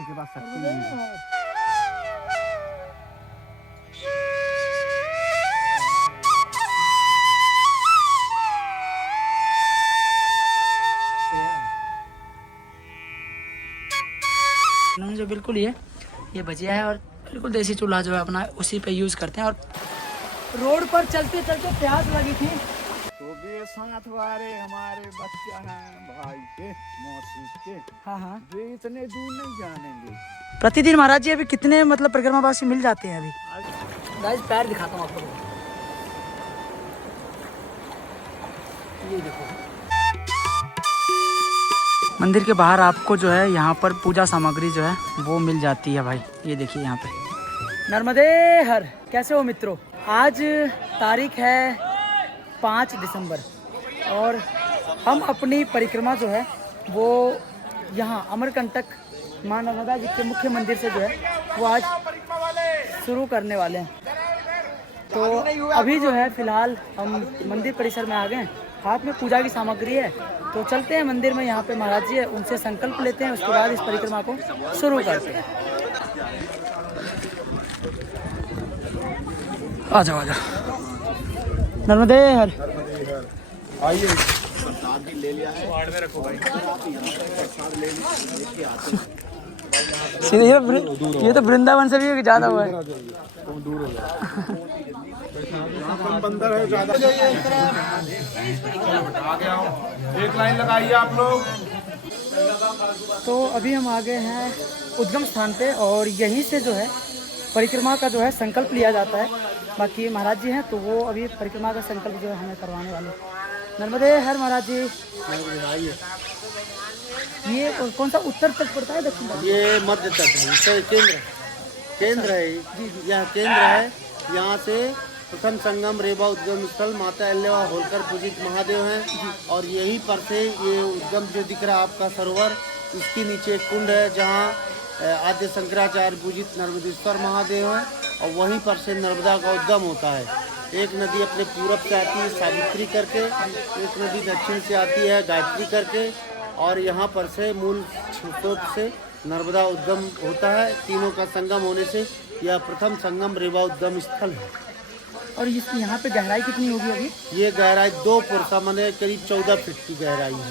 बच्चे के पास शक्ति नहीं है। उन्होंने जो बिल्कुल ये भजिया है और बिल्कुल देसी चूल्हा जो है अपना उसी पे यूज़ करते हैं। और रोड पर चलते चलते प्यास लगी थी तो वे साथ वाले हमारे बच्चे हैं भाई के मौसी के, हाँ वे इतने दूर नहीं जानेंगे। प्रतिदिन महाराज जी अभी कितने मतलब परिक्रमावासी मिल जाते हैं अभी? गाइस पैर दिखाता हूँ आपको, ये देखो। मंदिर के बाहर आपको जो है यहाँ पर पूजा सामग्री जो है वो मिल जाती है भाई। ये देखिए यहाँ पे नर्मदे हर। कैसे हो मित्रों? आज तारीख है 5 दिसंबर और हम अपनी परिक्रमा जो है वो यहाँ अमरकंटक माँ नर्मदा जी के मुख्य मंदिर से जो है वो आज शुरू करने वाले हैं। तो अभी जो है फिलहाल हम मंदिर परिसर में आ गए हैं, हाथ में पूजा की सामग्री है, तो चलते हैं मंदिर में। यहाँ पे महाराज जी है, उनसे संकल्प लेते हैं, उसके बाद इस परिक्रमा को शुरू करते हैं। आ जाओ आ जाओ। नर्मदे हर। आइए सीधे ये तो वृंदावन से भी ज़्यादा हुआ है। दूर हो बंदर है ज्यादा। एक लाइन लगाइए आप लोग। तो अभी हम आ गए हैं उद्गम स्थान पे और यहीं से जो है परिक्रमा का जो है संकल्प लिया जाता है। बाकी महाराज जी हैं तो वो अभी परिक्रमा का संकल्प जो है हमें करवाने वाले। नर्मदे हर महाराज जी। ये कौन सा उत्तर तट पड़ता है दक्षिण तट? ये मध्य तट है, केंद्र है। यह केंद्र है। यहाँ से प्रथम संगम रेवा उद्गम स्थल माता अल्लेवा होलकर पूजित महादेव हैं और यहीं पर से ये उद्गम जो दिख रहा है आपका सरोवर, इसके नीचे एक कुंड है जहाँ आद्य शंकराचार्य पूजित नर्मदेश्वर महादेव हैं और वहीं पर से नर्मदा का उद्गम होता है। एक नदी अपने पूरब से आती है सावित्री करके, एक नदी दक्षिण से आती है गायत्री करके और यहाँ पर से मूल स्रोत से नर्मदा उद्गम होता है। तीनों का संगम होने से यह प्रथम संगम रेवा उद्गम स्थल है। और इस यहाँ पे गहराई कितनी होगी अभी? ये गहराई 2 पुरसा माने करीब 14 फीट की गहराई है।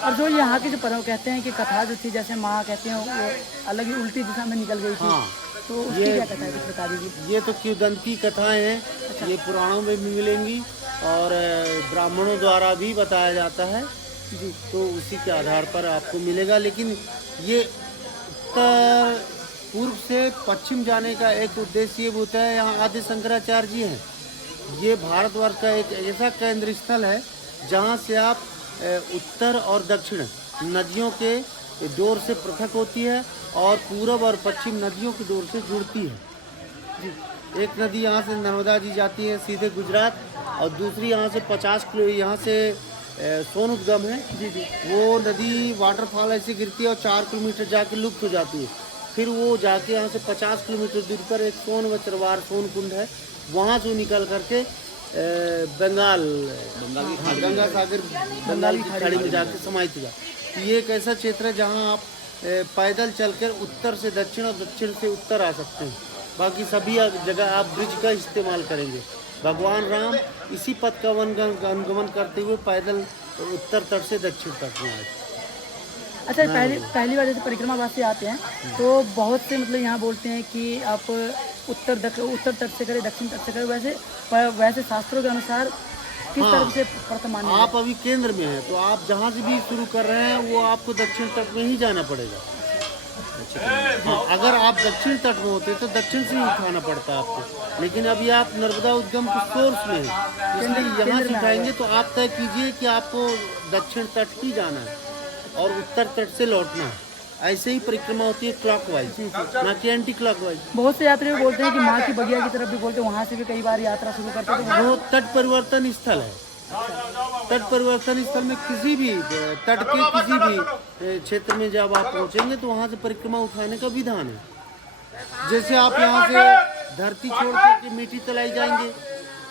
और जो यहाँ की जो परम कहते हैं कि कथा जो थी, जैसे माँ कहते हैं वो अलग ही उल्टी दिशा में निकल गई थी। हाँ, तो उसकी क्या कथा है, कुछ बता दीजिए। ये तो किंवदंती कथाएं हैं। अच्छा। ये पुराणों में भी मिलेंगी और ब्राह्मणों द्वारा भी बताया जाता है जी, तो उसी के आधार पर आपको मिलेगा। लेकिन ये उत्तर पूर्व से पश्चिम जाने का एक उद्देश्य ये होता है, यहाँ आदि शंकराचार्य जी हैं। ये भारतवर्ष का एक ऐसा केंद्र स्थल है जहाँ से आप उत्तर और दक्षिण नदियों के डोर से पृथक होती है और पूरब और पश्चिम नदियों की डोर से जुड़ती है जी। एक नदी यहाँ से नर्मदा जी जाती है सीधे गुजरात और दूसरी यहाँ से 50 किलो यहाँ से सोन उद्गम है जी। वो नदी वाटरफॉल ऐसे गिरती है और 4 किलोमीटर जाके लुप्त हो जाती है। फिर वो जाके यहाँ से 50 किलोमीटर दूर पर एक सोन व चरवार सोन कुंड है, वहाँ से निकल करके गंगा सागर बंगाल की खाड़ी में जाके समाहित हुआ। तो ये एक ऐसा क्षेत्र है जहाँ आप पैदल चलकर उत्तर से दक्षिण और दक्षिण से उत्तर आ सकते हैं। बाकी सभी जगह आप ब्रिज का इस्तेमाल करेंगे। भगवान राम इसी पथ का अनुगमन करते हुए पैदल उत्तर तट से दक्षिण तट में आए। अच्छा, पहली बार जैसे परिक्रमा वासी आते हैं तो बहुत से मतलब यहाँ बोलते हैं कि आप उत्तर तट से करें दक्षिण तट से करें। वैसे शास्त्रों के अनुसार किस तरह से प्रथम मान्य है? आप अभी केंद्र में हैं तो आप जहाँ से भी शुरू कर रहे हैं वो आपको दक्षिण तट में ही जाना पड़ेगा। हाँ, अगर आप दक्षिण तट में होते तो दक्षिण से ही उठाना पड़ता आपको, लेकिन अभी आप नर्मदा उद्गम के सोर्स में हैं, इसलिए यहाँ से उठाएंगे तो आप तय कीजिए कि आपको दक्षिण तट ही जाना है और उत्तर तट से लौटना है। ऐसे ही परिक्रमा होती है क्लॉकवाइज, ना कि एंटी क्लॉकवाइज। बहुत से यात्री बोलते हैं कि माँ की बगिया की तरफ भी बोलते हैं, वहाँ से भी कई बार यात्रा शुरू करते हैं। वो तट परिवर्तन स्थल है। तट परिवर्तन स्थल में किसी भी तट के किसी भी क्षेत्र में जब आप पहुँचेंगे तो वहाँ से परिक्रमा उठाने का विधान है। जैसे आप यहाँ से धरती छोड़ के मिट्टी तलाई जाएंगे,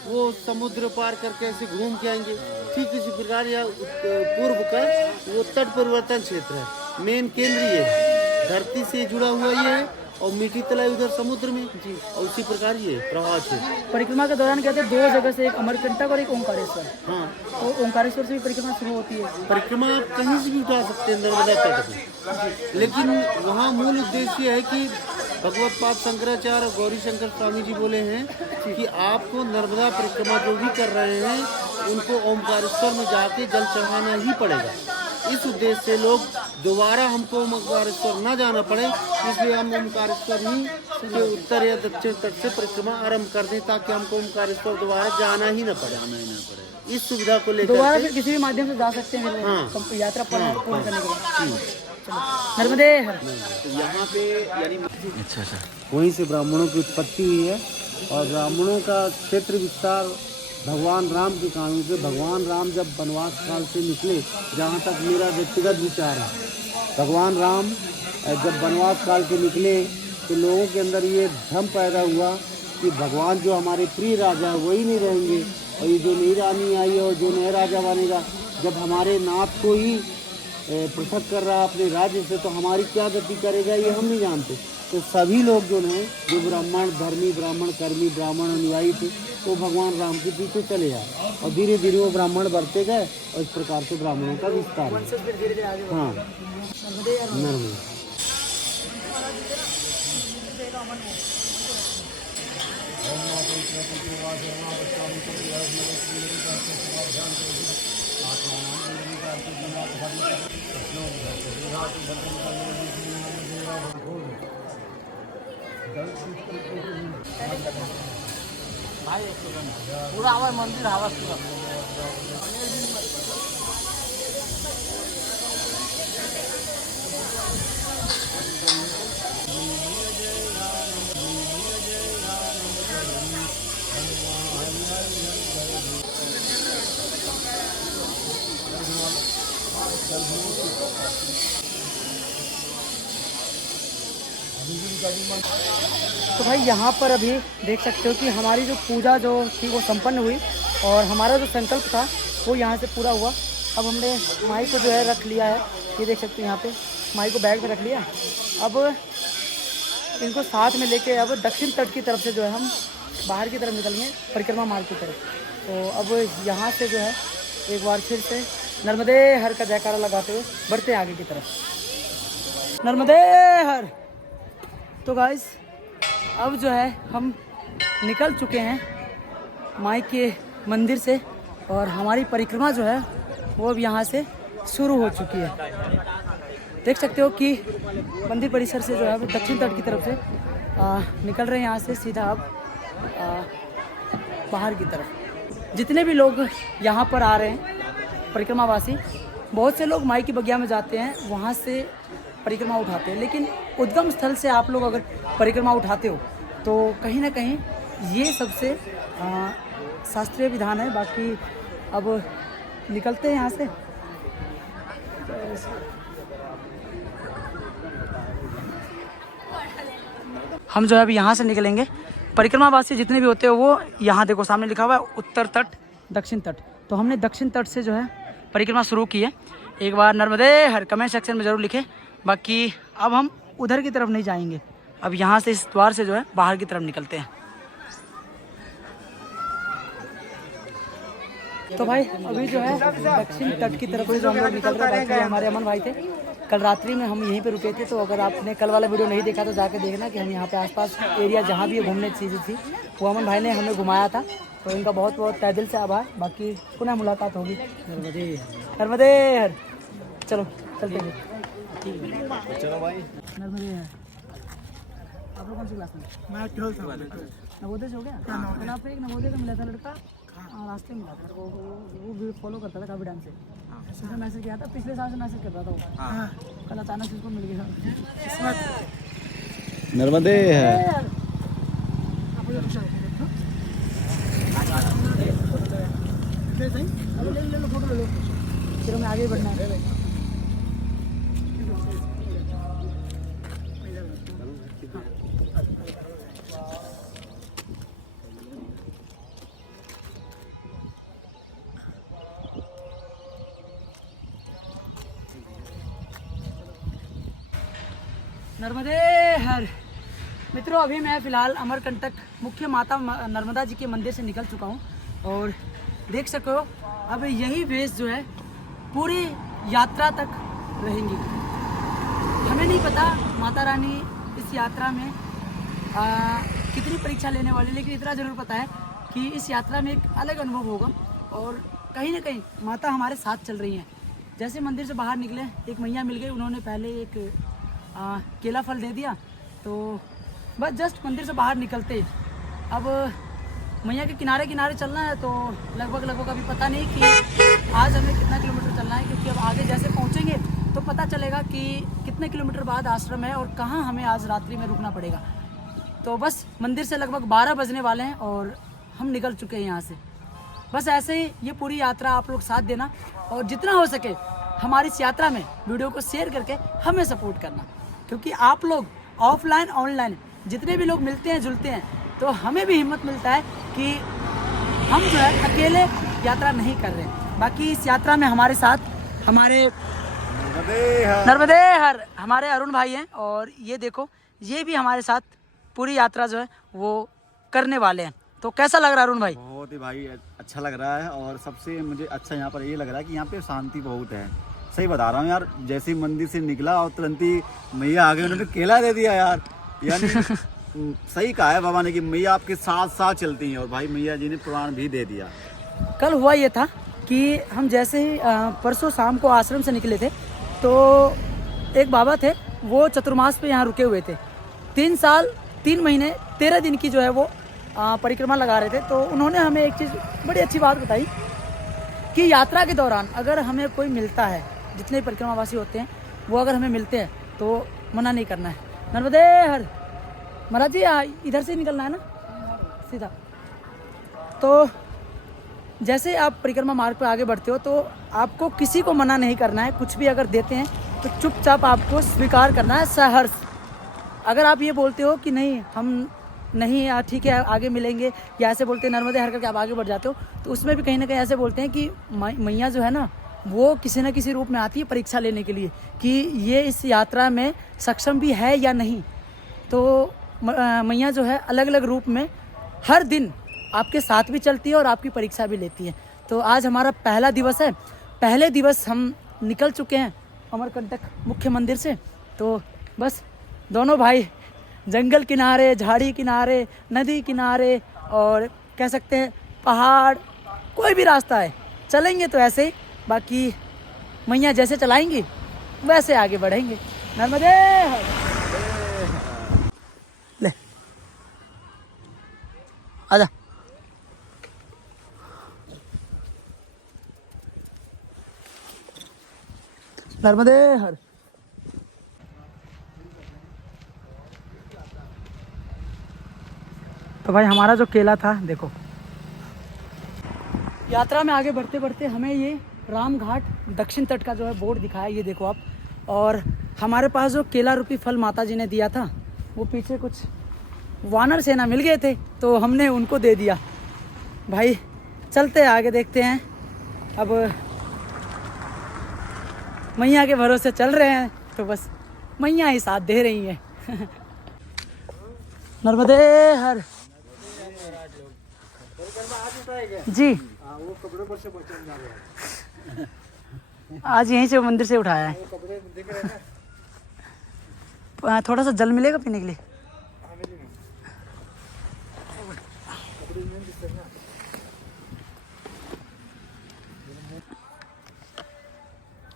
वो समुद्र पार करके ऐसे घूम के आएंगे, ठीक इसी प्रकार यह पूर्व का वो तट परिवर्तन क्षेत्र है, मेन केंद्रीय है। धरती से जुड़ा हुआ ये है और मीठी तलाई उधर समुद्र में जी। और उसी प्रकार ये प्रवाह है। परिक्रमा के दौरान कहते हैं 2 जगह से, एक अमरकंटक और एक ओंकारेश्वर। हाँ, तो ओंकारेश्वर से भी परिक्रमा शुरू होती है। परिक्रमा आप कहीं से भी उठा सकते हैं नर्मदा तट में, लेकिन वहाँ मूल उद्देश्य है कि भगवत पाद शंकराचार्य और गौरी शंकर स्वामी जी बोले हैं कि आपको नर्मदा परिक्रमा जो भी कर रहे हैं उनको ओमकारेश्वर में जाके जल चढ़ाना ही पड़ेगा। इस उद्देश्य से लोग दोबारा हमको ओमकारेश्वर न जाना पड़े, इसलिए हम ओमकारेश्वर ही के उत्तर या दक्षिण तट से परिक्रमा आरंभ कर दें, ताकि हमको ओमकारेश्वर दोबारा जाना ही न पड़े। इस सुविधा को लेकर दोबारा फिर किसी भी माध्यम से जा सकते हैं। हाँ। यात्रा पूर्ण करने के बाद नर्मदे हर। तो यहाँ पे यानी अच्छा वहीं से ब्राह्मणों की उत्पत्ति हुई है और ब्राह्मणों का क्षेत्र विस्तार भगवान राम के कानून से। भगवान राम जब वनवास काल से निकले, जहाँ तक मेरा व्यक्तिगत विचार है, भगवान राम जब वनवास काल से निकले तो लोगों के अंदर ये भ्रम पैदा हुआ कि भगवान जो हमारे प्रिय राजा वही नहीं रहेंगे और ये जो नई रानी आई है और जो नया राजा बनेगा, जब हमारे नाथ को ही पृथक कर रहा अपने राज्य से, तो हमारी क्या गति करेगा ये हम नहीं जानते। तो सभी लोग जो हैं, जो ब्राह्मण धर्मी, ब्राह्मण कर्मी, ब्राह्मण अनुयायी थे, तो भगवान राम के पीछे चले आए और धीरे धीरे वो ब्राह्मण बढ़ते गए और इस प्रकार से ब्राह्मणों का विस्तार हुआ। हाँ, नर्मदे। पूरा आवाज मंदिर आवाज पूरा। तो भाई यहाँ पर अभी देख सकते हो कि हमारी जो पूजा जो थी वो संपन्न हुई और हमारा जो संकल्प था वो यहाँ से पूरा हुआ। अब हमने माई को जो है रख लिया है, ये देख सकते हो यहाँ पे माई को बैग में रख लिया। अब इनको साथ में लेके अब दक्षिण तट की तरफ से जो है हम बाहर की तरफ निकलेंगे, परिक्रमा मार्ग की तरफ। तो अब यहाँ से जो है एक बार फिर से नर्मदे हर का जयकारा लगाते हुए बढ़ते आगे की तरफ। नर्मदे हर। तो गाइस अब जो है हम निकल चुके हैं माई के मंदिर से और हमारी परिक्रमा जो है वो अब यहाँ से शुरू हो चुकी है। देख सकते हो कि मंदिर परिसर से जो है वो दक्षिण तट की तरफ से निकल रहे हैं यहाँ से सीधा अब बाहर की तरफ। जितने भी लोग यहाँ पर आ रहे हैं परिक्रमावासी, बहुत से लोग माई की बगिया में जाते हैं, वहाँ से परिक्रमा उठाते हैं, लेकिन उद्गम स्थल से आप लोग अगर परिक्रमा उठाते हो तो कहीं ना कहीं ये सबसे शास्त्रीय विधान है। बाकी अब निकलते हैं यहाँ से। हम जो है अभी यहाँ से निकलेंगे। परिक्रमावासी जितने भी होते हैं वो यहाँ देखो सामने लिखा हुआ है उत्तर तट दक्षिण तट। तो हमने दक्षिण तट से जो है परिक्रमा शुरू की है। एक बार नर्मदे हर कमेंट सेक्शन में ज़रूर लिखें। बाकी अब हम उधर की तरफ नहीं जाएंगे, अब यहाँ से इस द्वार से जो है बाहर की तरफ निकलते हैं। तो भाई अभी जो है दक्षिण तट की तरफ से जो हम लोग निकल रहे हैं, बाकी हमारे अमन भाई थे, कल रात्रि में हम यहीं पे रुके थे। तो अगर आपने कल वाला वीडियो नहीं देखा तो जाके देखना कि हम यहाँ पे आसपास एरिया जहाँ भी घूमने की चीज़ें थी वो अमन भाई ने हमें घुमाया था। तो इनका बहुत बहुत तहे दिल से आभार। बाकी पुनः मुलाकात होगी। नर्मदे हर। चलो चलते हैं। चलो भाई। नर्मदे हर। आप लोग कौन सी क्लास में? मैं 12th नवोदय से हो गया? तो आपको एक नवोदय का मिला था लड़का, रास्ते में मिला था, वो फॉलो करता था काफ़ी टाइम से। उसने मैसेज किया था, पिछले साल से मैसेज कर रहा था वो। कल अचानक उसको मिल गया। नर्मदे है। ले लो फोटो ले लो, फिर हमें आगे बढ़ना है। नर्मदे हर। मित्रों, अभी मैं फ़िलहाल अमरकंटक मुख्य माता नर्मदा जी के मंदिर से निकल चुका हूँ और देख सको अब यही वेश जो है पूरी यात्रा तक रहेंगी। हमें नहीं पता माता रानी इस यात्रा में कितनी परीक्षा लेने वाली, लेकिन इतना ज़रूर पता है कि इस यात्रा में एक अलग अनुभव होगा और कहीं ना कहीं माता हमारे साथ चल रही हैं। जैसे मंदिर से बाहर निकले, एक मैया मिल गई, उन्होंने पहले एक केला फल दे दिया। तो बस जस्ट मंदिर से बाहर निकलते ही अब मैया के किनारे किनारे चलना है। तो लगभग अभी पता नहीं कि आज हमें कितना किलोमीटर चलना है, क्योंकि अब आगे जैसे पहुंचेंगे तो पता चलेगा कि कितने किलोमीटर बाद आश्रम है और कहाँ हमें आज रात्रि में रुकना पड़ेगा। तो बस मंदिर से लगभग 12 बजने वाले हैं और हम निकल चुके हैं यहाँ से। बस ऐसे ही ये पूरी यात्रा आप लोग साथ देना और जितना हो सके हमारी इस यात्रा में वीडियो को शेयर करके हमें सपोर्ट करना, क्योंकि आप लोग ऑफलाइन ऑनलाइन जितने भी लोग मिलते हैं जुलते हैं तो हमें भी हिम्मत मिलता है कि हम जो है अकेले यात्रा नहीं कर रहे। बाकी इस यात्रा में हमारे साथ हमारे नर्मदे हर हमारे अरुण भाई हैं और ये देखो ये भी हमारे साथ पूरी यात्रा जो है वो करने वाले हैं। तो कैसा लग रहा है अरुण भाई? बहुत ही भाई अच्छा लग रहा है और सबसे मुझे अच्छा यहाँ पर ये लग रहा है कि यहाँ पे शांति बहुत है। सही बता रहा हूँ यार, जैसे ही मंदिर से निकला और तुरंत ही मैया आ गई, उन्होंने केला दे दिया यार। यानी सही कहा है बाबा ने कि मैया आपके साथ साथ चलती हैं और भाई मैया जी ने पुराण भी दे दिया। कल हुआ ये था कि हम जैसे ही परसों शाम को आश्रम से निकले थे तो एक बाबा थे, वो चतुर्मास पे यहाँ रुके हुए थे। 3 साल 3 महीने 13 दिन की जो है वो परिक्रमा लगा रहे थे। तो उन्होंने हमें एक चीज़ बड़ी अच्छी बात बताई कि यात्रा के दौरान अगर हमें कोई मिलता है, जितने परिक्रमावासी होते हैं वो अगर हमें मिलते हैं तो मना नहीं करना है। नर्मदे हर महाराज जी, इधर से निकलना है ना सीधा। तो जैसे आप परिक्रमा मार्ग पर आगे बढ़ते हो तो आपको किसी को मना नहीं करना है। कुछ भी अगर देते हैं तो चुपचाप आपको स्वीकार करना है सहर्ष। अगर आप ये बोलते हो कि नहीं हम नहीं ठीक है आगे मिलेंगे, या ऐसे बोलते हैं नर्मदे हर करके आप आगे बढ़ जाते हो, तो उसमें भी कहीं ना कहीं ऐसे बोलते हैं कि मैया जो है ना वो किसी न किसी रूप में आती है परीक्षा लेने के लिए कि ये इस यात्रा में सक्षम भी है या नहीं। तो मैया जो है अलग अलग रूप में हर दिन आपके साथ भी चलती है और आपकी परीक्षा भी लेती है। तो आज हमारा पहला दिवस है। पहले दिवस हम निकल चुके हैं अमरकंटक मुख्य मंदिर से। तो बस दोनों भाई जंगल किनारे, झाड़ी किनारे, नदी किनारे और कह सकते हैं पहाड़, कोई भी रास्ता है चलेंगे तो ऐसे ही। बाकी मैया जैसे चलाएंगी वैसे आगे बढ़ेंगे। नर्मदे ले आजा। नर्मदे हर। तो भाई हमारा जो केला था देखो, यात्रा में आगे बढ़ते बढ़ते हमें ये राम घाट दक्षिण तट का जो है बोर्ड दिखाया, ये देखो आप। और हमारे पास जो केला रूपी फल माता जी ने दिया था वो पीछे कुछ वानर सेना मिल गए थे तो हमने उनको दे दिया। भाई चलते आगे देखते हैं। अब मैया के भरोसे चल रहे हैं तो बस मैया ही साथ दे रही हैं। नर्मदे हर जी। वो कपड़े पर से बचन जा रहे हैं। आज यहीं से मंदिर से उठाया है। कपड़े दिख रहे हैं ना? थोड़ा सा जल मिलेगा पीने के लिए?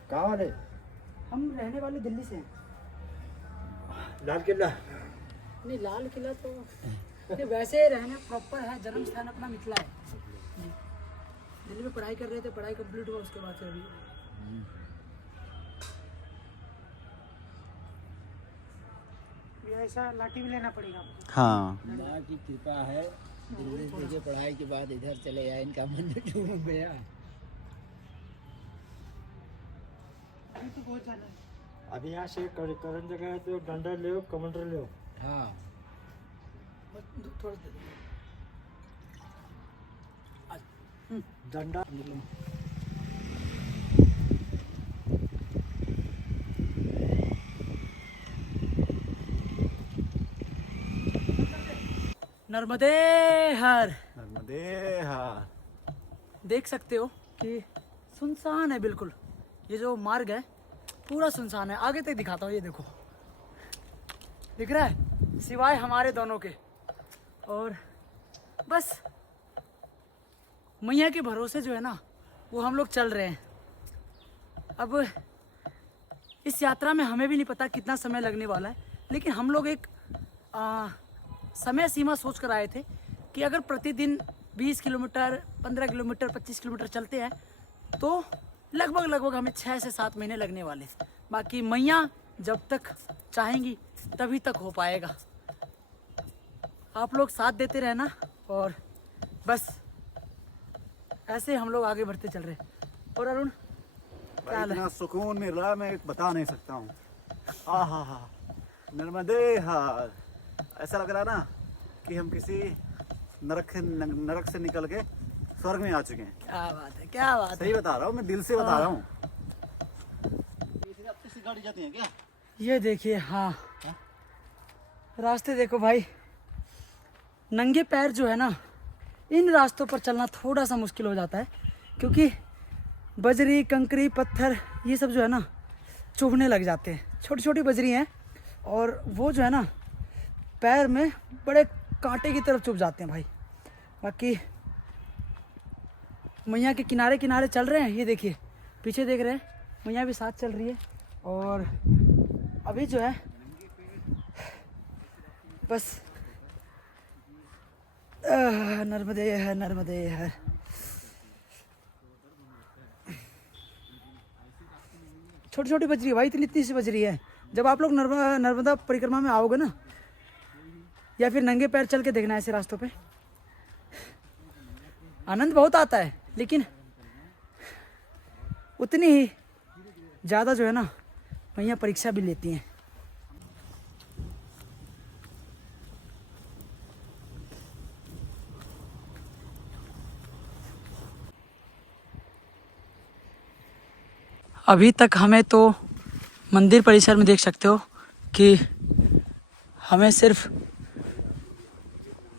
कहाँ वाले? हम रहने वाले दिल्ली से हैं। लाल किला? नहीं, लाल किला तो नहीं, वैसे रहना प्रॉपर है, जन्म स्थान अपना मिथिला है। दिल्ली में पढ़ाई कर रहे थे, पढ़ाई कंप्लीट हुआ उसके बाद से अभी ऐसा लाठी भी लेना पड़ेगा आपको। हाँ, माँ की कृपा है, दिल्ली से पढ़ाई के बाद इधर चले आए, इनका मन डूब गया। अभी तो बहुत ज़्यादा है। अभी यहाँ से करण जगह है तो डंडा ले, कमंडर ले। हाँ, थोड़ा दे दो। डंडा नर्मदे हर। नर्मदे हर। देख सकते हो कि सुनसान है बिल्कुल, ये जो मार्ग है पूरा सुनसान है। आगे तक दिखाता हूँ, ये देखो दिख रहा है, सिवाय हमारे दोनों के। और बस मैया के भरोसे जो है ना वो हम लोग चल रहे हैं। अब इस यात्रा में हमें भी नहीं पता कितना समय लगने वाला है, लेकिन हम लोग एक समय सीमा सोच कर आए थे कि अगर प्रतिदिन 20 किलोमीटर, 15 किलोमीटर, 25 किलोमीटर चलते हैं तो लगभग हमें 6 से 7 महीने लगने वाले। बाकी मैया जब तक चाहेंगी तभी तक हो पाएगा। आप लोग साथ देते रहना और बस ऐसे हम लोग आगे बढ़ते चल रहे हैं। और अरुण भाई इतना सुकून मिल रहा है मैं बता नहीं सकता हूँ। आहा, नर्मदे हर। ऐसा लग रहा है ना कि हम किसी नरक से निकल के स्वर्ग में आ चुके हैं। क्या बात है, क्या बात है। सही बता रहा हूँ, मैं दिल से बता रहा हूँ। अपनी गाड़ी जाती है क्या? ये देखिए, हाँ रास्ते देखो भाई। नंगे पैर जो है ना इन रास्तों पर चलना थोड़ा सा मुश्किल हो जाता है, क्योंकि बजरी, कंकरी, पत्थर ये सब जो है ना चुभने लग जाते हैं। छोटी छोटी बजरी हैं और वो जो है ना पैर में बड़े कांटे की तरफ चुभ जाते हैं भाई। बाकी मैया के किनारे किनारे चल रहे हैं। ये देखिए पीछे देख रहे हैं, मैया भी साथ चल रही है। और अभी जो है बस नर्मदे है, नर्मदे है। छोटी छोटी बजरी है भाई, इतनी सी बजरी है। जब आप लोग नर्मदा परिक्रमा में आओगे ना, या फिर नंगे पैर चल के देखना ऐसे रास्तों पे, आनंद बहुत आता है, लेकिन उतनी ही ज़्यादा जो है ना मैया परीक्षा भी लेती हैं। अभी तक हमें तो मंदिर परिसर में देख सकते हो कि हमें सिर्फ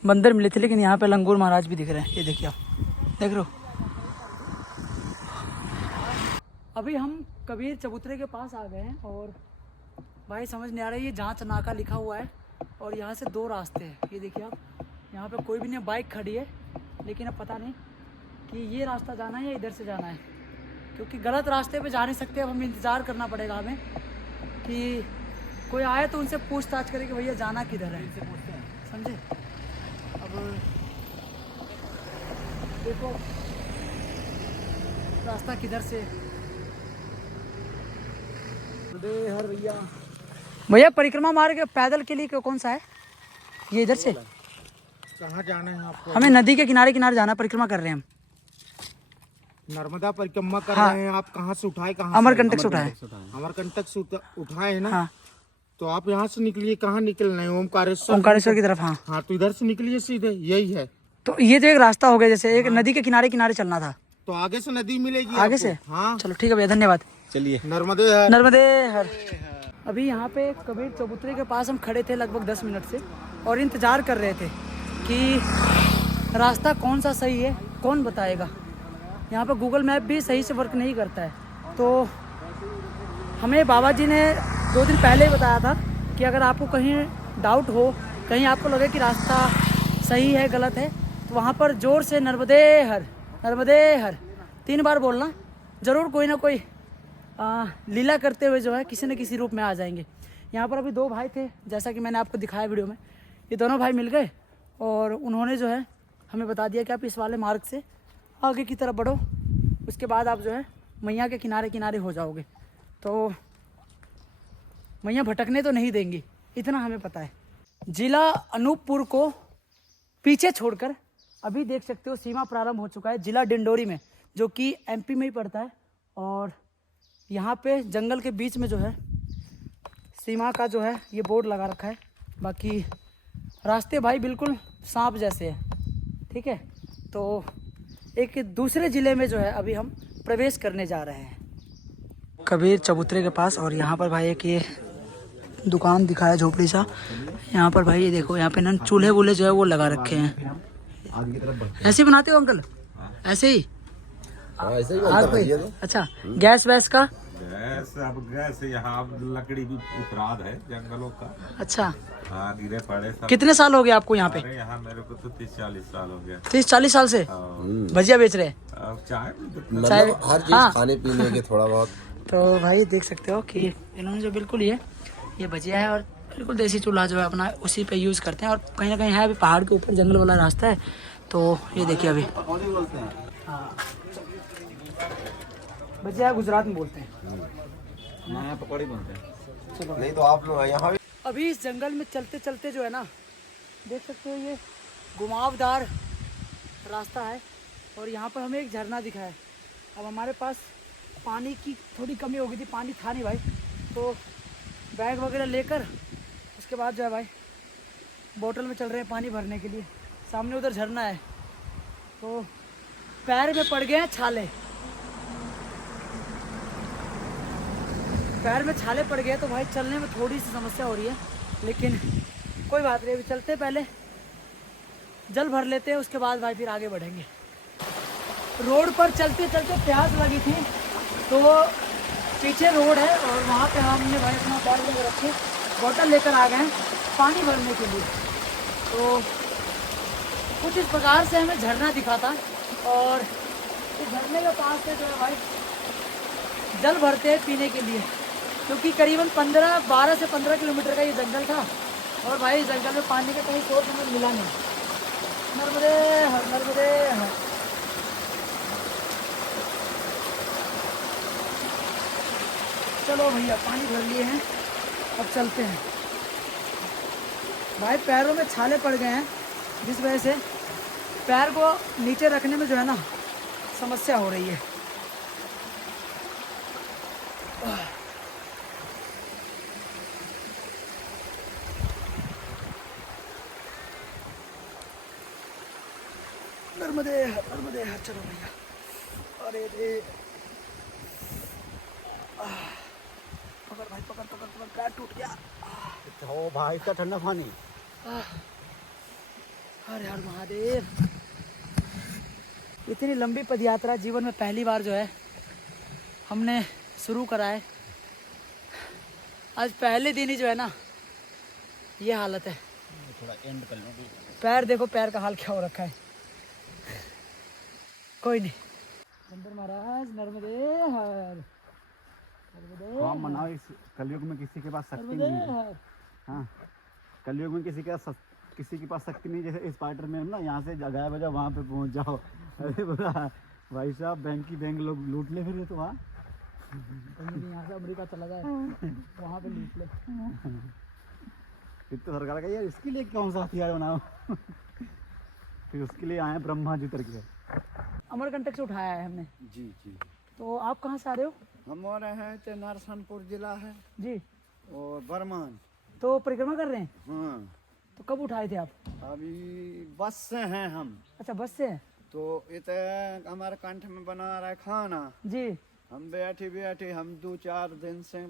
बंदर मिले थे, लेकिन यहाँ पे लंगूर महाराज भी दिख रहे हैं। ये देखिए, आप देख रहे हो। अभी हम कबीर चबूतरे के पास आ गए हैं और भाई समझ नहीं आ रहा है, ये जांच नाका लिखा हुआ है और यहाँ से 2 रास्ते हैं। ये देखिए आप, यहाँ पे कोई भी नहीं, बाइक खड़ी है, लेकिन अब पता नहीं कि ये रास्ता जाना है या इधर से जाना है, क्योंकि गलत रास्ते पे जा नहीं सकते। अब हमें इंतज़ार करना पड़ेगा हमें कि कोई आए तो उनसे पूछताछ करें कि भैया जाना किधर है, समझे। अब देखो रास्ता किधर से। हर भैया, भैया परिक्रमा मार्ग पैदल के लिए कौन सा है? ये इधर से कहाँ जाना है आपको? हमें नदी के किनारे किनारे जाना, परिक्रमा कर रहे हैं हम। नर्मदा परिक्रमा कर हाँ। रहे हैं आप? कहाँ से उठाए? कहाँ अमरकंटक से उठाए। अमरकंटक से उठाए है ना? हाँ, तो आप यहाँ से निकलिए। कहाँ निकलना है? ओमकारेश्वर। ओमकारेश्वर की तरफ। हाँ, हाँ, तो इधर से निकलिए सीधे, यही है। तो ये तो एक रास्ता हो गया, जैसे एक नदी के किनारे किनारे चलना था। तो आगे से नदी मिलेगी आगे आपको। से? हाँ, चलो ठीक है भैया, धन्यवाद। चलिए। नर्मदे हर। नर्मदे हर। अभी यहाँ पे कबीर चबूतरे के पास हम खड़े थे लगभग 10 मिनट से और इंतज़ार कर रहे थे कि रास्ता कौन सा सही है, कौन बताएगा। यहाँ पे गूगल मैप भी सही से वर्क नहीं करता है। तो हमें बाबा जी ने 2 दिन पहले ही बताया था कि अगर आपको कहीं डाउट हो, कहीं आपको लगे कि रास्ता सही है गलत है, तो वहाँ पर ज़ोर से नर्मदे हर, नर्मदे हर 3 बार बोलना। ज़रूर कोई ना कोई लीला करते हुए जो है किसी न किसी रूप में आ जाएंगे। यहाँ पर अभी 2 भाई थे, जैसा कि मैंने आपको दिखाया वीडियो में। ये दोनों भाई मिल गए और उन्होंने जो है हमें बता दिया कि आप इस वाले मार्ग से आगे की तरफ बढ़ो, उसके बाद आप जो है मैया के किनारे किनारे हो जाओगे। तो मैया भटकने तो नहीं देंगी, इतना हमें पता है। जिला अनूपपुर को पीछे छोड़कर अभी देख सकते हो सीमा प्रारंभ हो चुका है जिला डिंडोरी में, जो कि एमपी में ही पड़ता है। और यहाँ पे जंगल के बीच में जो है सीमा का जो है ये बोर्ड लगा रखा है। बाकी रास्ते भाई बिल्कुल सांप जैसे हैं, ठीक है। तो एक दूसरे ज़िले में जो है अभी हम प्रवेश करने जा रहे हैं, कबीर चबूतरे के पास। और यहाँ पर भाई एक ये दुकान दिखाया झोपड़ी सा। यहाँ पर भाई ये देखो, यहाँ पे ना चूल्हे वूल्हे जो है वो लगा रखे हैं। आगे की तरफ बढ़ते ऐसे ही बनाते हो अंकल? ऐसे ही ऐसे ही आग पे? अच्छा, गैस वैस का? गैस, अब गैस यहाँ अब लकड़ी भी उपराध है जंगलों का। अच्छा, हाँ, गिरे पड़े सब। कितने साल हो गए आपको यहाँ पे? अरे यहाँ मेरे को तो 30-40 साल हो गया। 30-40 साल से भजिया बेच रहे हैं? अब चाय भी चाय, मतलब हर चीज हाँ। खाने पीने के थोड़ा बहुत। तो भाई देख सकते हो कि इन्होंने जो बिल्कुल ये भजिया है और बिल्कुल देसी चूल्हा जो है अपना उसी पे यूज़ करते हैं। और कहीं ना कहीं है अभी पहाड़ के ऊपर जंगल वाला रास्ता है, तो ये देखिए अभी। पकौड़े बोलते हैं। हाँ, भजिया गुजरात में बोलते हैं। हमारे यहाँ पकौड़े बोलते हैं। चलो, नहीं तो आप लोग यहाँ भी अभी इस जंगल में चलते चलते जो है ना, देख सकते हो ये घुमावदार रास्ता है और यहाँ पर हमें एक झरना दिखा है। अब हमारे पास पानी की थोड़ी कमी हो गई थी, पानी था नहीं भाई, तो बैग वगैरह लेकर उसके बाद जो है भाई बोतल में चल रहे हैं पानी भरने के लिए। सामने उधर झरना है, तो पैर में पड़ गए हैं छाले, पैर में छाले पड़ गए, तो भाई चलने में थोड़ी सी समस्या हो रही है, लेकिन कोई बात नहीं। अभी चलते पहले जल भर लेते हैं, उसके बाद भाई फिर आगे बढ़ेंगे। रोड पर चलते चलते प्यास लगी थी, तो पीछे रोड है और वहाँ पे हमने भाई अपना बैग लेकर रखे, बोतल लेकर आ गए हैं पानी भरने के लिए। तो कुछ इस प्रकार से हमें झरना दिखा था और इस झरने के पास से जो है भाई जल भरते हैं पीने के लिए, क्योंकि करीबन 12 से 15 किलोमीटर का ये जंगल था और भाई इस जंगल में पानी का कहीं सोर्स हमें मिला नहीं। नर्मदे हर, नर्मदे हर। चलो भैया पानी भर लिए हैं, अब चलते हैं। भाई पैरों में छाले पड़ गए हैं, जिस वजह से पैर को नीचे रखने में जो है ना समस्या हो रही है। नर्मदे हर, नर्मदे हर। चलो भैया, अरे रे, पकड़ भाई, पकड़ पकड़ पकड़, पैर टूट गया। ओ भाई, इतना ठंडा पानी। हर हर महादेव। इतनी लंबी पदयात्रा जीवन में पहली बार जो है हमने शुरू करा है। आज पहले दिन ही जो है ना ये हालत है। थोड़ा एंड कर लूँगी। पैर देखो, पैर का हाल क्या हो रखा है। कोई नहीं। बंदर महाराज नर्मदे हर, नर्मदे काम मनाओ, इस कलयुग में किसी के पास शक्ति नर्मदे नहीं है। हर। हाँ, कलयुग में किसी के पास शक्ति नहीं। जैसे स्पाइडर मैन ना, यहाँ से जगह बजाओ वहाँ पे पहुँच जाओ। अरे बोला भाई साहब, बैंक की बैंक लोग लूट ले फिर तो वहाँ। यहाँ से अमेरिका चला जाए, वहाँ पे लूट ले। फिर तो सरकार का यार इसके लिए कौन सा हथियार बनाओ। फिर उसके लिए आए ब्रह्मा जी करके। अमरकंटक से उठाया है हमने। जी जी। तो आप कहाँ से आ रहे हो? हमारे हैं तो नरसिंहपुर जिला है जी। और बर्मान। तो परिक्रमा कर रहे हैं? हाँ, तो कब उठाए थे आप? अभी बस से हैं हम। अच्छा, बस से हैं? तो इतना हमारे कंठ में बना रहा है खाना, जी। हम बैठे बैठे हम 2-4 दिन से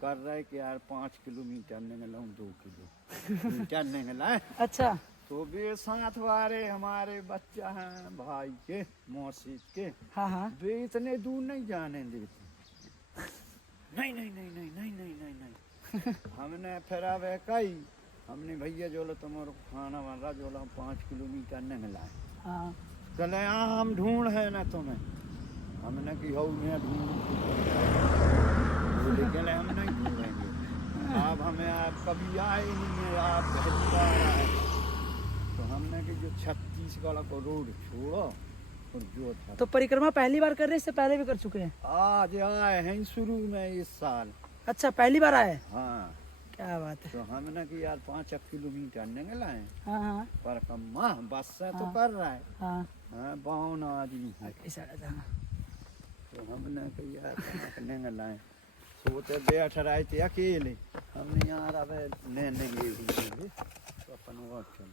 कर रहे कि यार 5 किलोमीटर निकला, 2 किलोमीटर निकला। अच्छा। तो वे साथ वाले हमारे बच्चा हैं भाई के, मौसी के, हाँ हाँ। वे इतने दूर नहीं जाने देते। नहीं नहीं नहीं नहीं नहीं नहीं नहीं नहीं। हमने फिर अब कही, हमने भैया जो लो तुम्हारा खाना बन रहा, जो लो 5 किलोमीटर निकला है। हाँ। चले यहाँ हम ढूंढ है ना तुम्हें। हमने की हो मैं ढूंढ, लेकिन हम नहीं ढूंढेंगे। आप हमें आप कभी आए नहीं है, आप पहली बार आए। तो हमने कि जो 36 को रोड छोड़ो और जो था। तो परिक्रमा पहली बार कर रहे हैं, इससे पहले भी कर चुके हैं? आज आए हैं शुरू में इस साल। अच्छा, पहली बार आए? हाँ, क्या बात है। तो हमने कि यार 5 किलोमीटर निकला है, हाँ हाँ पर कम्मा बस से तो हाँ। कर रहा है। हाँ। हाँ, 52 आदमी है। इस साइड जाना। तो हमने कि यार निकला है, सोते बैठ रहे थे अकेले। हमने यार अब लेने गए तो अपन वो चल।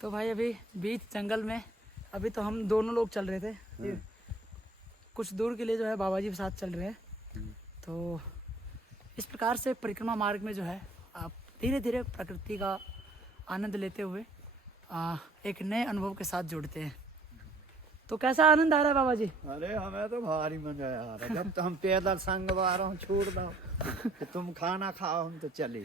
तो भाई अभी बीच जंगल में, अभी तो हम दोनों लोग चल रहे थे, कुछ दूर के लिए जो है बाबा जी के साथ चल रहे हैं। तो इस प्रकार से परिक्रमा मार्ग में जो है आप धीरे धीरे प्रकृति का आनंद लेते हुए एक नए अनुभव के साथ जुड़ते हैं। तो कैसा आनंद आ रहा है बाबा जी? अरे हमें तो भारी मजा आ रहा है। जब तो हम पैदल संग वारों छोड़ दो कि तुम खाना खाओ, हम तो चले।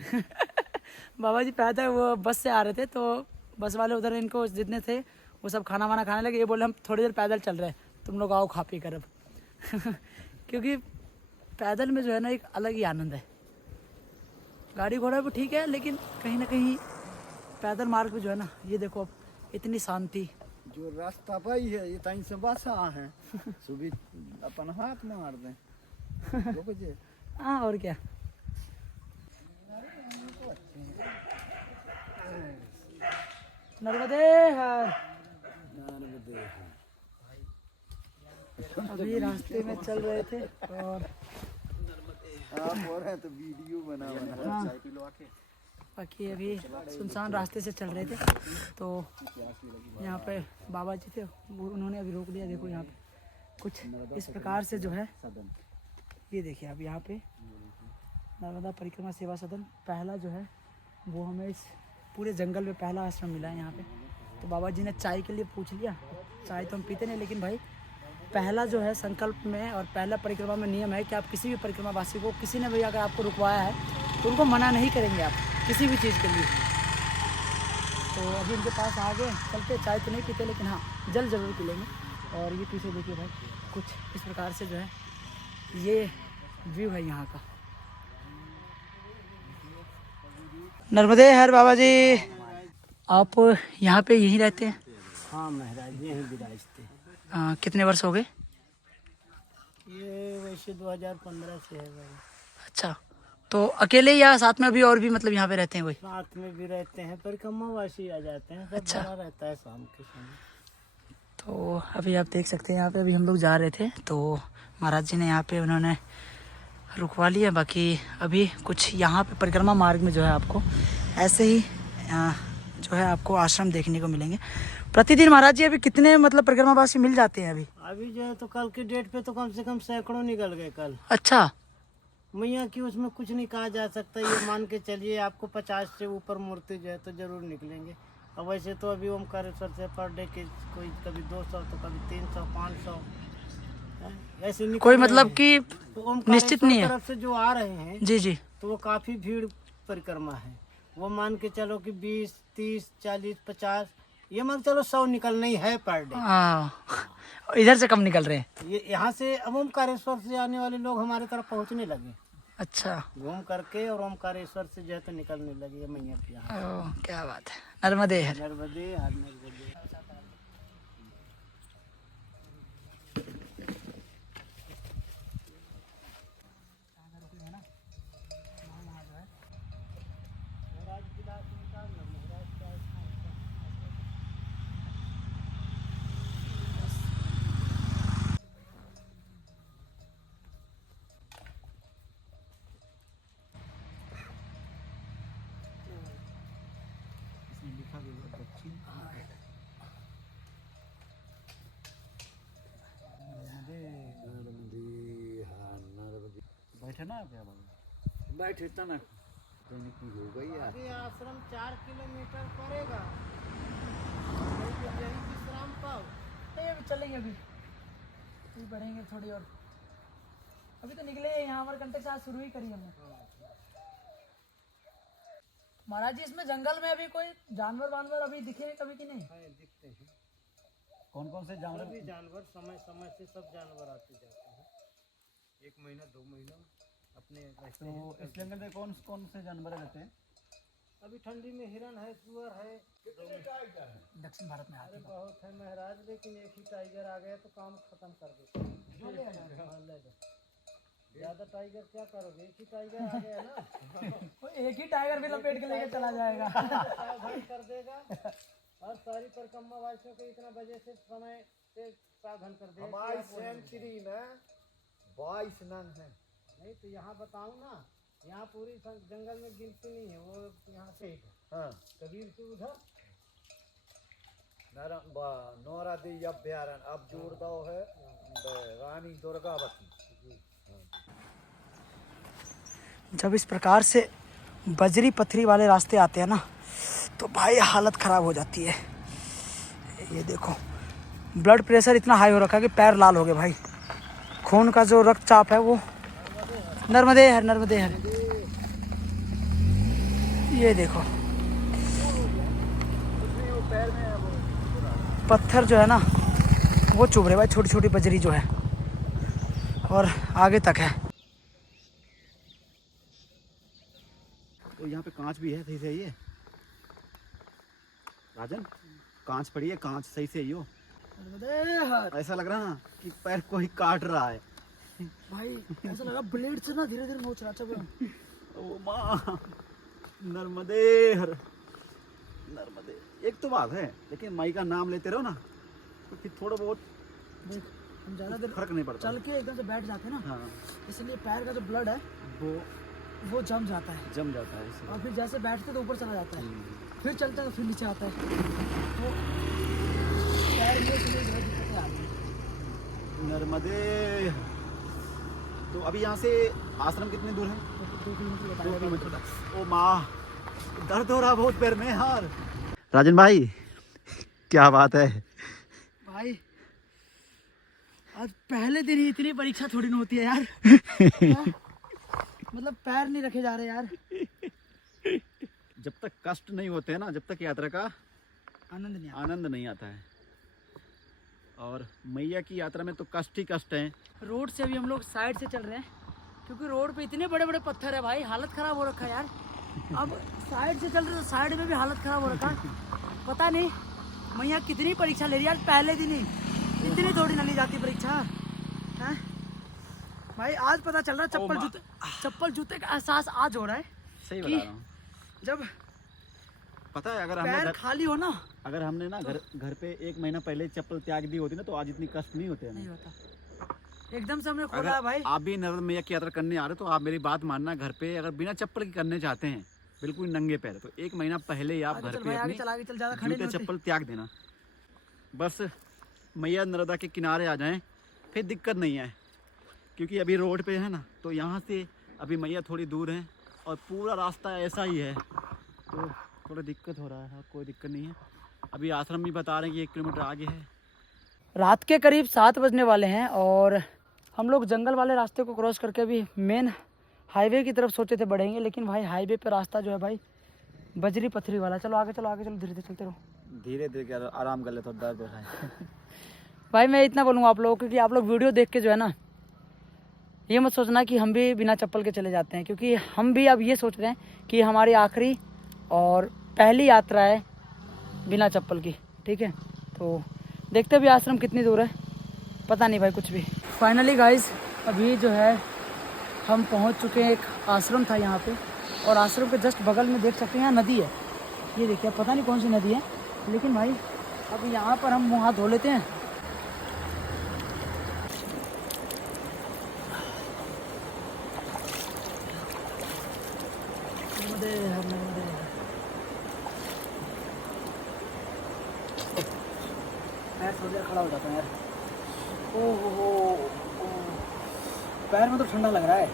बाबा जी पैदल वो बस से आ रहे थे, तो बस वाले उधर इनको जितने थे वो सब खाना वाना खाने लगे। ये बोले हम थोड़ी देर पैदल चल रहे हैं, तुम लोग आओ खा पी कर अब। क्योंकि पैदल में जो है ना एक अलग ही आनंद है। गाड़ी घोड़ा भी ठीक है, लेकिन कहीं ना कहीं पैदल मार्ग में जो है ना, ये देखो अब इतनी शांति। जो रास्ता पाई है ये तहीं से बस आ है, सुबह अपन हाथ मार दें रुक जे। हाँ और क्या। नर्मदे हर। अभी रास्ते में चल रहे थे और आप हो रहे तो वीडियो बना बाकी अभी सुनसान रास्ते से चल रहे थे, तो यहाँ पे बाबा जी थे, वो उन्होंने अभी रोक दिया। देखो यहाँ पे कुछ इस प्रकार से जो है, ये देखिए अब यहाँ पे नर्मदा परिक्रमा सेवा सदन पहला जो है वो हमें इस पूरे जंगल में पहला आश्रम मिला है यहाँ पे। तो बाबा जी ने चाय के लिए पूछ लिया। चाय तो हम पीते नहीं, लेकिन भाई पहला जो है संकल्प में और पहला परिक्रमा में नियम है कि आप किसी भी परिक्रमावासी को, किसी ने भी अगर आपको रुकवाया है तो उनको मना नहीं करेंगे आप किसी भी चीज़ के लिए। तो अभी इनके पास आ गए, चलते। चाय तो नहीं पीते, लेकिन हाँ जल जरूर पी लेंगे। और ये पीछे देखिए भाई कुछ इस प्रकार से जो है ये व्यू है यहाँ का। नर्मदे हर बाबा जी, आप यहाँ पे यहीं रहते हैं? हाँ महाराज यहीं विराजते। कितने वर्ष हो गए? ये वैसे 2015 से है भाई। अच्छा, तो अकेले या साथ में अभी और भी मतलब यहाँ पे रहते हैं कोई? साथ में भी रहते हैं, परिक्रमावासी आ जाते हैं, सब अच्छा। भरा रहता है शाम के समय। तो अभी आप देख सकते हैं यहाँ पे अभी हम लोग जा रहे थे, तो महाराज जी ने यहाँ पे उन्होंने रुकवा लिया। बाकी अभी कुछ यहाँ पे परिक्रमा मार्ग में जो है आपको ऐसे ही जो है आपको आश्रम देखने को मिलेंगे प्रतिदिन। महाराज जी अभी कितने मतलब परिक्रमावासी मिल जाते हैं अभी? अभी जो है तो कल की डेट पे तो कम से कम सैकड़ों निकल गए कल। अच्छा, मैया की उसमें कुछ नहीं कहा जा सकता। ये मान के चलिए आपको 50 से ऊपर मूर्ति जो है तो जरूर निकलेंगे। अब वैसे तो अभी ओमकारेश्वर से पर डे के कोई कभी 200 तो कभी 300 500 ऐसे निकल कोई रहे मतलब हैं। कि तो ओमकारेश्वर निश्चित नहीं है। तरफ से जो आ रहे हैं जी जी। तो वो काफी भीड़ परिक्रमा है। वो मान के चलो कि 20 30 40 50, ये मान के चलो 100 निकलना ही है पर डे। हाँ, इधर से कम निकल रहे हैं। ये यहाँ से अब ओमकारेश्वर से आने वाले लोग हमारे तरफ पहुँचने लगे, अच्छा, घूम करके और ओमकारेश्वर से जो है तो निकलने लगी है मैया के यहाँ। ओ, क्या बात है। नर्मदे हर। नर्मदे हर नर्मदे। बैठे ना क्या बाबा, बैठे तना तो निकली हो गई यार। ये आश्रम 4 किलोमीटर पड़ेगा, यही विश्राम पाओ। नहीं अभी चलेंगे, अभी बढ़ेंगे थोड़ी और। अभी तो निकले यहाँ, हमारे कंटेक्ट आज शुरू ही करी हमने। महाराज जी इसमें जंगल में अभी कोई जानवर वानवर अभी दिखे हैं कभी कि नहीं? दिखते हैं कौन कौन से जानवर? सभी जानवर समय समय से सब जानवर आते जाते हैं। 1 महीना 2 महीना अपने रहते हैं। तो इस जंगल में कौन कौन से जानवर रहते हैं? अभी ठंडी में हिरन है, सुअर है। दक्षिण भारत में अरे बहुत है महाराज, लेकिन एक ही टाइगर आ गया तो काम खत्म कर देते हैं। ज्यादा टाइगर क्या करोगे, एक ही टाइगर आ गया ना। एक ही टाइगर भी लपेट के लेके चला जाएगा। सावधान कर देगा और सारी परिक्रमा वासियों को इतना बजे से समय से सावधान कर देगा। हमारी सेंचुरी में 22 नन है। नहीं तो यहाँ बताऊँ ना, यहाँ पूरी जंगल में गिनती नहीं है, वो यहाँ से एक है। हाँ, कबीर से उधर नौरा देवी अभ्यारण्य अब जोड़दाव है रानी दुर्गावती। जब इस प्रकार से बजरी पथरी वाले रास्ते आते हैं ना तो भाई हालत ख़राब हो जाती है। ये देखो ब्लड प्रेशर इतना हाई हो रखा है कि पैर लाल हो गए भाई। खून का जो रक्तचाप है वो नर्मदे हर नर्मदे हर। ये देखो पत्थर जो है ना वो चुभ रहे भाई, छोटी छोटी बजरी जो है और आगे तक है। तो यहाँ पे कांच भी है, सही से ये राजन, कांच पड़ी है, कांच सही से यो। ऐसा लग रहा है ना कि पैर कोई काट रहा है भाई, ऐसा लगा ब्लेड से ना धीरे धीरे नोच रहा। चलो ओ माँ, नर्मदे हर नर्मदे। एक तो बात है, लेकिन माई का नाम लेते रहो ना तो फिर थोड़ा बहुत देख, हम ज़्यादा देर फर्क नहीं पड़ता। चल के एकदम से बैठ जाते हैं ना, हाँ, इसलिए पैर का जो ब्लड है वो जम जाता है जम जाता है इसलिए। और फिर जैसे बैठते तो ऊपर चला जाता है, फिर चलता है तो फिर नीचे आता है। तो पैर में इसलिए जो है दिक्कतें आती हैं। नर्मदे। तो अभी यहाँ से आश्रम कितनी दूर है? 2 किलोमीटर 2 बताया किलोमीटर तक। ओ माँ, दर्द हो रहा बहुत पैर में यार। राजन भाई क्या बात है भाई, आज पहले दिन ही इतनी परीक्षा थोड़ी ना होती है यार। हाँ? मतलब पैर नहीं रखे जा रहे यार। जब तक कष्ट नहीं होते हैं ना, जब तक यात्रा का आनंद नहीं आता है। और मैया की यात्रा में तो कष्ट ही कष्ट है। रोड से अभी हम लोग साइड से चल रहे हैं क्योंकि रोड पे इतने बड़े बड़े पत्थर है भाई, हालत ख़राब हो रखा है यार। अब साइड से चल रहे तो साइड में भी हालत ख़राब हो रखा है। पता नहीं मैया कितनी परीक्षा ले रही है यार, पहले दिन ही इतनी थोड़ी ना ली जाती परीक्षा है भाई। आज पता चल रहा है चप्पल जूते का एहसास आज हो रहा है। सही कि बता रहा हूँ। जब पता है, अगर पैर हमने खाली हो ना, अगर हमने ना घर पे 1 महीना पहले चप्पल त्याग दी होती ना तो आज इतनी कष्ट नहीं होते नहीं हमें। होता। एकदम से हमने खोला अगर है भाई। आप भी नर्मदा मैया की यात्रा करने आ रहे हो तो आप मेरी बात मानना, घर पे अगर बिना चप्पल के करने चाहते हैं, बिल्कुल नंगे पैर, तो 1 महीना पहले ही आप आगे घर चल पे भाई, आगे अपनी चल, आगे चल, ज़्यादा खड़े जूते नहीं होते। चप्पल त्याग देना। बस मैया नर्मदा के किनारे आ जाएं, फिर दिक्कत नहीं है। क्योंकि अभी रोड पे है ना, तो यहाँ से अभी मैया थोड़ी दूर है और पूरा रास्ता ऐसा ही है, तो थोड़ा दिक्कत हो रहा है। कोई दिक्कत नहीं है। अभी आश्रम भी बता रहे हैं कि 1 किलोमीटर आगे है। रात के करीब 7 बजने वाले हैं और हम लोग जंगल वाले रास्ते को क्रॉस करके अभी मेन हाईवे की तरफ सोचे थे बढ़ेंगे, लेकिन भाई हाईवे पे रास्ता जो है भाई बजरी पथरी वाला। चलो आगे चलो, आगे चलो, धीरे धीरे चलते रहो। धीरे धीरे आराम कर ले, तो दर्द हो रहा है। भाई मैं इतना बोलूँगा आप लोगों को कि आप लोग वीडियो देख के जो है ना, ये मत सोचना कि हम भी बिना चप्पल के चले जाते हैं, क्योंकि हम भी अब ये सोच रहे हैं कि हमारी आखिरी और पहली यात्रा है बिना चप्पल की। ठीक है, तो देखते भी आश्रम कितनी दूर है, पता नहीं भाई कुछ भी। फाइनली गाइस अभी जो है हम पहुंच चुके हैं। एक आश्रम था यहाँ पे और आश्रम के जस्ट बगल में देख सकते हैं यहाँ नदी है। ये देखिए, पता नहीं कौन सी नदी है, लेकिन भाई अब यहाँ पर हम मुँह हाथ धो लेते हैं। पैर थोड़ी देर खड़ा हो जाता है यार। ओह पैर में तो ठंडा लग रहा है।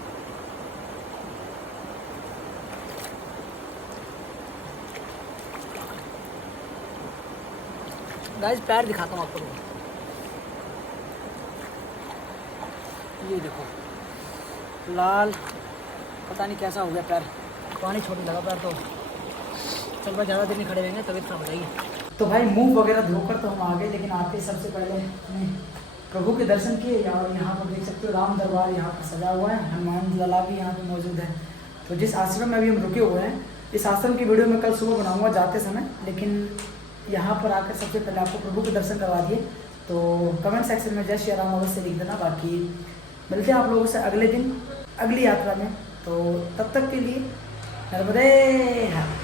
गाइस पैर दिखाता हूँ आपको। ये देखो लाल, पता नहीं कैसा हो गया पैर, पानी छोड़ने लगा पैर। तो चल भाई, ज़्यादा देर नहीं खड़े रहेंगे, तबीयत खराब हो जाएगी। तो भाई मुंह वगैरह धोकर तो हम आ गए, लेकिन आते सबसे पहले हमने प्रभु के दर्शन किए। और यहाँ पर देख सकते हो राम दरबार यहाँ पर सजा हुआ है, हनुमान लला भी यहाँ पर मौजूद है। तो जिस आश्रम में अभी हम रुके हुए हैं, इस आश्रम की वीडियो मैं कल सुबह बनाऊँगा जाते समय, लेकिन यहाँ पर आकर सबसे पहले आपको प्रभु के दर्शन करवा दिए। तो कमेंट सेक्शन में जय श्री राम अवश्य लिख देना। बाकी मिलते हैं आप लोगों से अगले दिन अगली यात्रा में। तो तब तक के लिए नर्मदे हर।